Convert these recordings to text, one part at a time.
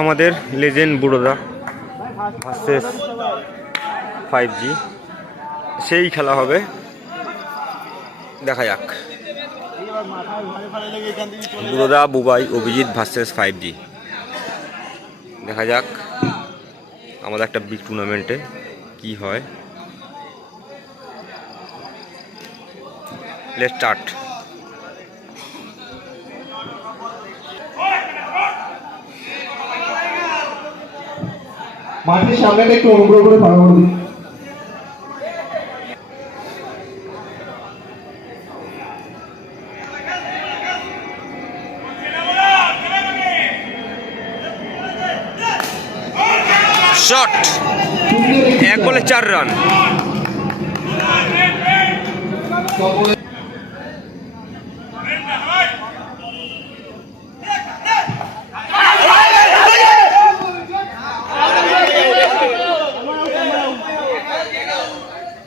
আমাদের legend বুড়োদা versus 5G সেই খেলা হবে, দেখা যাক। বুড়োদা, বুবাই, অভিজিৎ ভার্সেস 5G, দেখা যাক আমাদের একটা বিগ টুর্নামেন্টে কি হয়। Let's start. মাঠের সামনেটা একটু অনুগ্রহ করে ফাঁকা করে দিন। শট, 1 বলে 4 রান।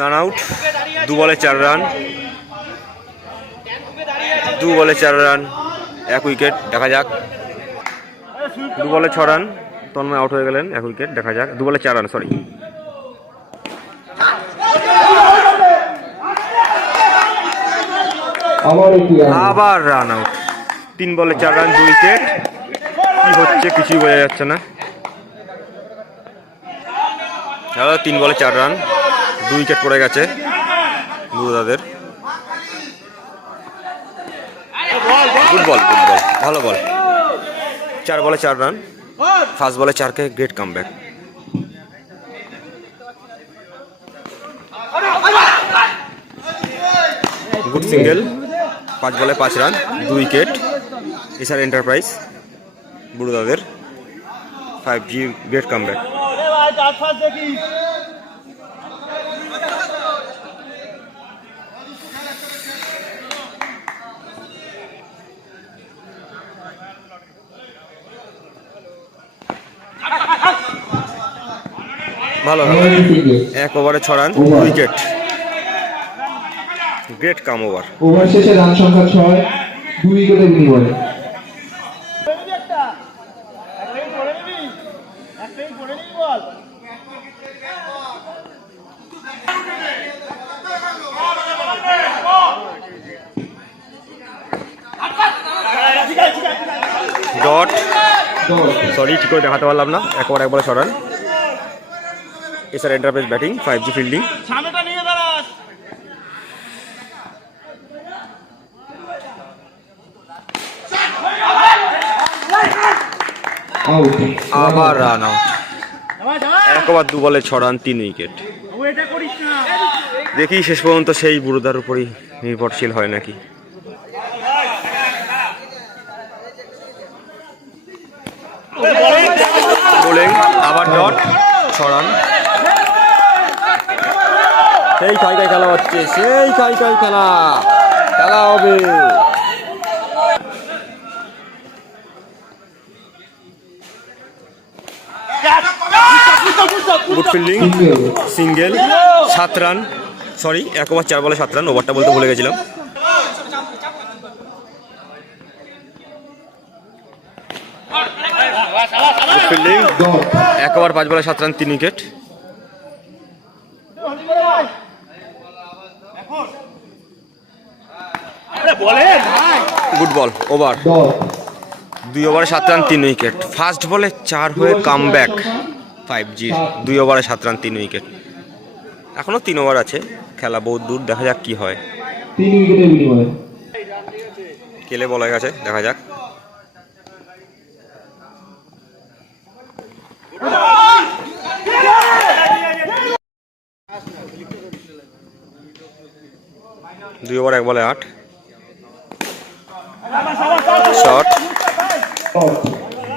রান আউট, 2 বলে 4 রান, 2 বলে 4 রান, 1 উইকেট। দেখা যাক, 2 বলে 6 রান, তন্ময় আউট হয়ে গেলেন, 1 উইকেট। দেখা যাক, 2 বলে 4 রান, সরি। আবার রান আউট, 3 বলে 4 রান, 2 উইকেট। কি হচ্ছে কিছুই বোঝা যাচ্ছে না। 3 বলে 4 রান, 2 উইকেট পড়ে গেছে বুড়োদাদের। গুড বল, গুড বল, ভালো বল। 4 বলে 4 রান, ফার্স্ট বলে 4কে, গ্রেট কামব্যাক। গুড সিঙ্গেল, 5 বলে 5 রান, 2 উইকেট। এসআর এন্টারপ্রাইজ বুড়োদাদের, 5G গ্রেট কামব্যাক। ভালো, 1 ওভারে 6 run, 2 wicket. Great come over. Over শেষে রান সংখ্যা 6, 2 উইকেটের বিনিময়ে। ডট, সরি ঠিক করে দেখাতে পারলাম না। 1 ওভার 1 বলে 6 run. SR enterprise batting, 5G fielding. আবার রান আউট, 1 ওভার 2 বলে 6 রান, 3 উইকেট। দেখি শেষ পর্যন্ত সেই বুড়োদার উপরই নির্ভরশীল হয় নাকি। বোলিং, আবার ডট, 6 রান। সেই খাই খেলা হচ্ছে, সেই খাই খেলা হবে। Good fielding, single, 7 run, sorry 1 over 4 বলে 7 রান, ওভারটা বলতে ভুলে গেছিলাম। গুড ফিল্ডিং, 1 ওভার 5 বলে 7 run, 3 wicket. Good ball, over, 2 ওভারে 7 রান, 3 উইকেট। ফার্স্ট বলে 4 হয়ে কামব্যাক 5G, 2 ওভারে 7 রান, 3 উইকেট। এখনো 3 ওভার আছে, খেলা বহুত দূর। দেখা যাক কি হয়। 3 উইকেটের বিনিময়ে কেলে বলা গেছে, দেখা যাক। দুই ওভার 1 বলে 8, শট,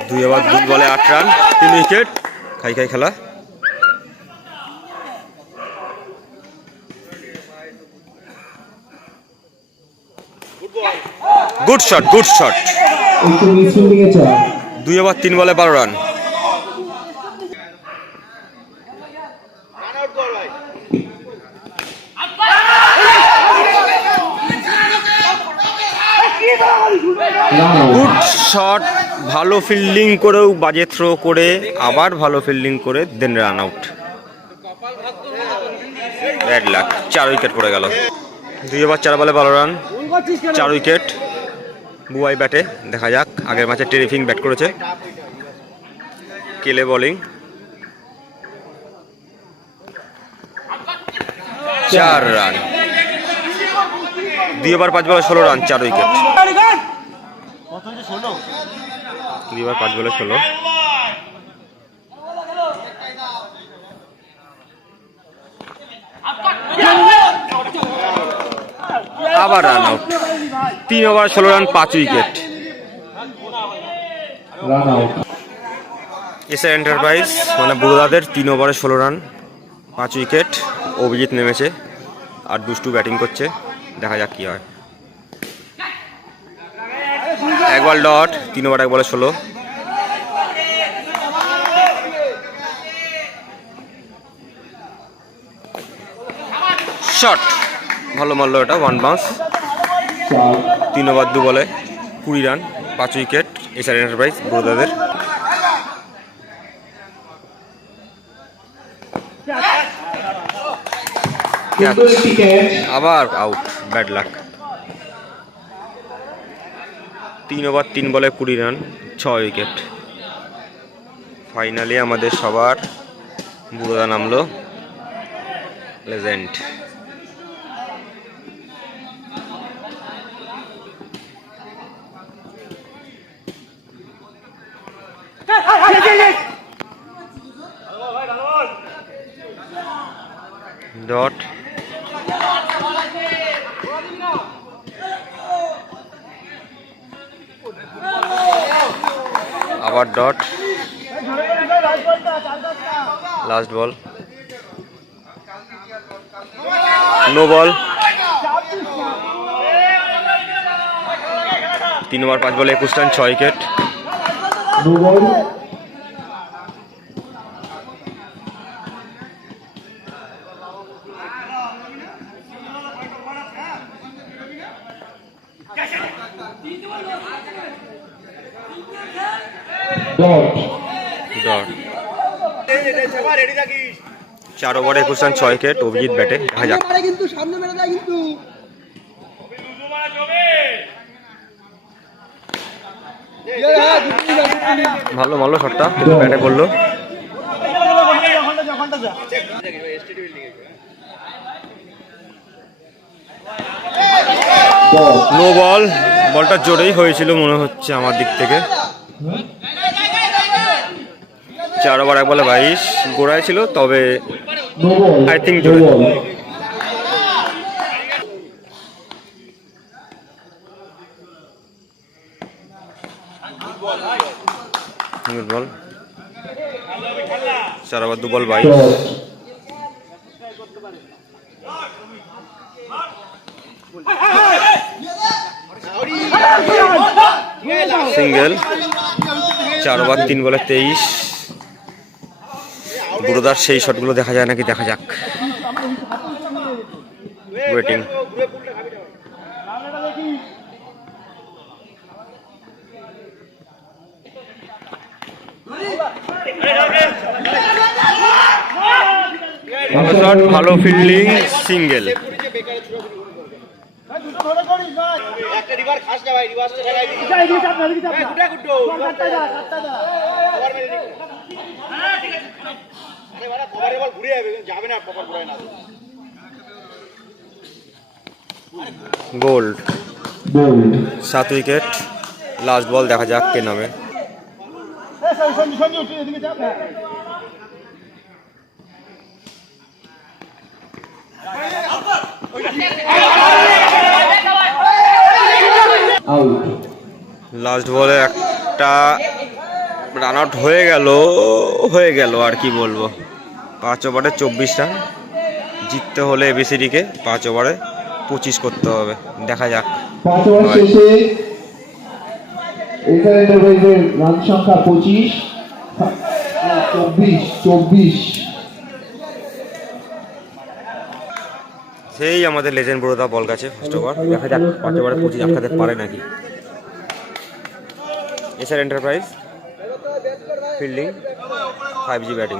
2 ওভার 2 বলে 8 রান, 3 উইকেট। খাই খেলা। Good shot, good shot. 2 over 3 বলে 12 রান। গুড শট, ভালো ফিল্ডিং করেও বাজে থ্রো করে আবার ভালো ফিল্ডিং করে দেন run out. Bad luck, 4 wicket পড়ে গেল। 2 ওভার 4 বলে 12 রান, 4 উইকেট। বুয়াই ব্যাটে, দেখা যাক। আগের ম্যাচে টেরিফিং ব্যাট করেছে। কেলে বোলিং, 4 রান। 2 ওভার 5 বলে 16 রান, 4 উইকেট। 2 ওভার 5 বলে 16। আবার run out. 3 over 16 run, 5 wicket. Run out. SR enterprise মানে বুড়োদাদের 3 ওভারে 16 রান, 5 উইকেট। অভিজিৎ নেমেছে আর দুষ্টু ব্যাটিং করছে, দেখা যাক কি হয়। 1 বল ডট, 3 ওভার 1 বলে 16। শট, ভালো মারলো এটা, 1 বাউন্স। 3 ওভার 2 বলে 20 রান, 5 উইকেট। এসআর এন্টারপ্রাইজ বুড়োদাদের। আবার আউট, ব্যাড লাক। 3 ওভার 3 বলে 20 রান, 6 উইকেট। ফাইনালি আমাদের সবার বুড়োদা নামলো, লেজেন্ড। ডট, আবার dot, last ball, no ball. 3 over 5 বলে 21 run, 6 wicket. No ball. Dot. Dot. 4 ওভারে 21 রান, 6 উইকেট। অভিজিৎ ব্যাটে, দেখা যাক। ভালো মারলো শটটা, কিন্তু ব্যাটে পড়লো। No ball. বলটা জোরেই হয়েছিল মনে হচ্ছে আমার দিক থেকে। 4 ওভার 1 বলে 22, গোড়ায় ছিল, তবে নো বল। আই থিঙ্ক জোরে। বল, 4 ওভার 2 বল 22। সিঙ্গেল, 4 ওভার 3 বলে 23। বুড়োদার সেই শটগুলো দেখা যায় নাকি, দেখা যাক। ওয়েটিং। ভালো শট, ভালো fielding, single. Gold, 7 wicket. Last বল, দেখা যাক কে নামে। লাস্ট বলে একটা রান আউট হয়ে গেল আর কি বলবো। 5 ওভারে 24 রান। জিততে হলে এবিসিডিকে 5 ওভারে 25 করতে হবে, দেখা যাক। 5 ওভার শেষে এসআর এন্টারপ্রাইজের রান সংখ্যা 24। সেই আমাদের লেজেন্ড বুড়োদা বল গেছে ফার্স্ট ওভার, দেখা যাক 5 ওভারে 25 আটকাতে পারে নাকি। SR enterprise fielding 5G batting.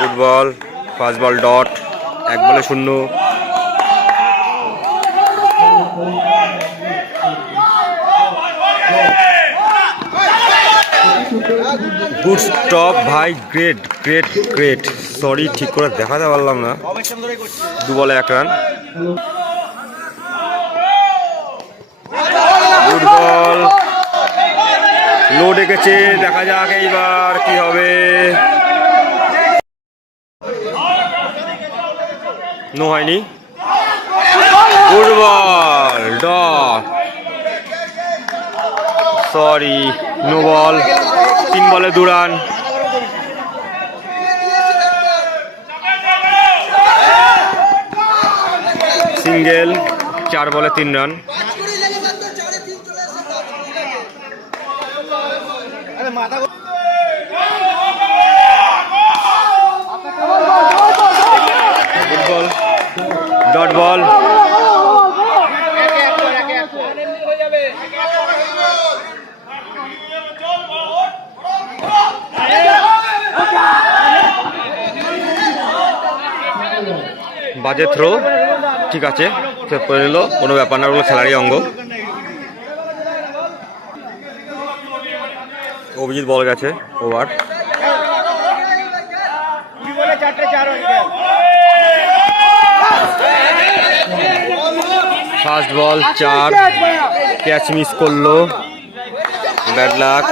Good ball, first ball dot, 1 বলে 0। গুড স্টপ ভাই, গ্রেট গ্রেট গ্রেট। সরি ঠিক করে দেখাতে পারলাম না। 2 বলে 1 রান। গুড বল, লো ডেকেছে, দেখা যাক এইবার কি হবে। নো হয়নি। Good ball dot, sorry no ball. 3 বলে 2 রান। সিঙ্গেল, 4 বলে 3 run. Good ball dot ball. বাজে থ্রো, ঠিক আছে, সেভ করে নিল, কোনো ব্যাপার না, ওগুলো খেলারই অঙ্গ। অভিজিৎ বল গেছে, ওভার। ফার্স্ট বল 4, ক্যাচ মিস করলো, bad luck.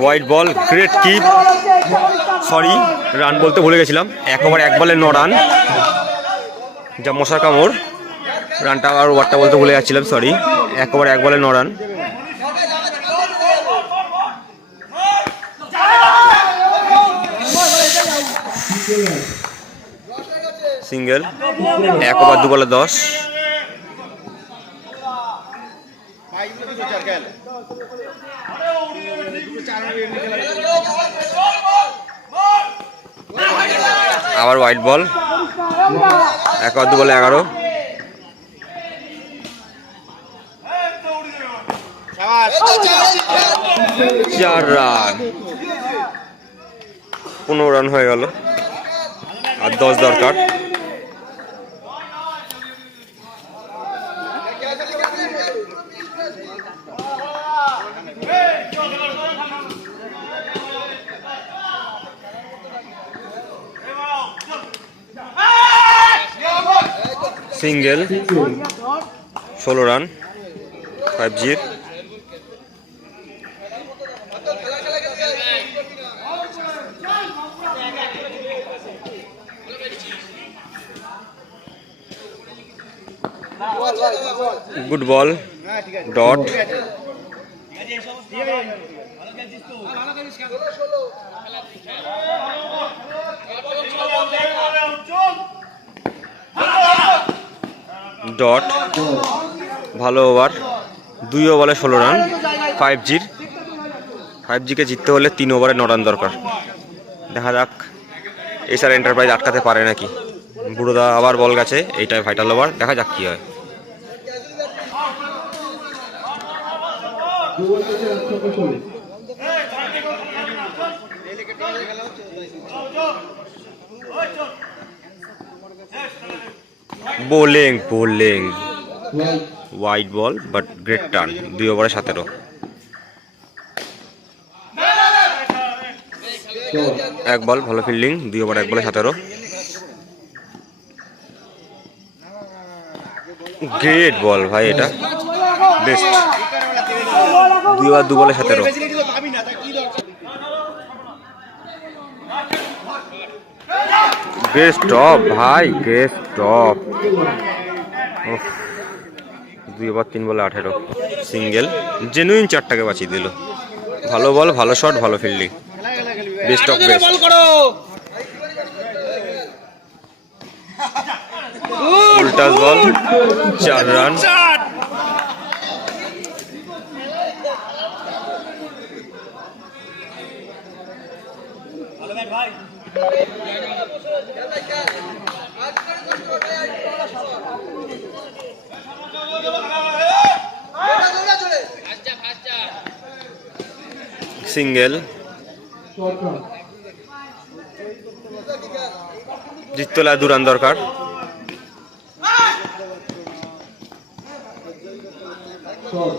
White ball, great keep. Sorry, run বলতে ভুলে গেছিলাম। 1 ওভার 1 বলে 9 রান, যা মশার কামড়। রানটা আর ওভারটা বলতে ভুলে যাচ্ছিলাম, সরি। 1 ওভার 1 বলে 9 রান। সিঙ্গেল, 1 ওভার 2 বলে 10। আবার হোয়াইট বল, 1 ওভার 2 বলে 11। 4 রান, 15 রান হয়ে গেল, আর 10 দরকার। Single, 16 run, 5G। Good ball dot, dot, ভালো ওভার। 2 ওভারে 16 রান, 5G-র। 5G-কে জিততে হলে 3 ওভারে 9 রান দরকার। দেখা যাক এসআর এন্টারপ্রাইজ আটকাতে পারে নাকি। বুড়োদা আবার বল গেছে, এইটাই ভাইটাল ওভার, দেখা যাক কি হয়। Bowling bowling, white ball but great turn. 2 ওভারে 17। 1 বল, ভালো ফিল্ডিং। 2 ওভার 1 বলে 17। গ্রেট বল ভাই, এটা বেস্ট। 2 ওভার 2 বলে 17। গ্রেট স্টপ ভাই, গ্রেট স্টপ। 2 ওভার 3 বলে 18। সিঙ্গেল, জেনুইন 4টাকে বাঁচিয়ে দিল। ভালো বল, ভালো শট, ভালো fielding, best of best. Touch ball, 4 run. Single. Short run জিততলায় 2 রান দরকার। শর্ট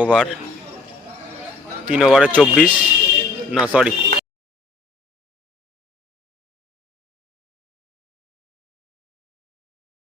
ওভার 3 ওভারে 24, না সরি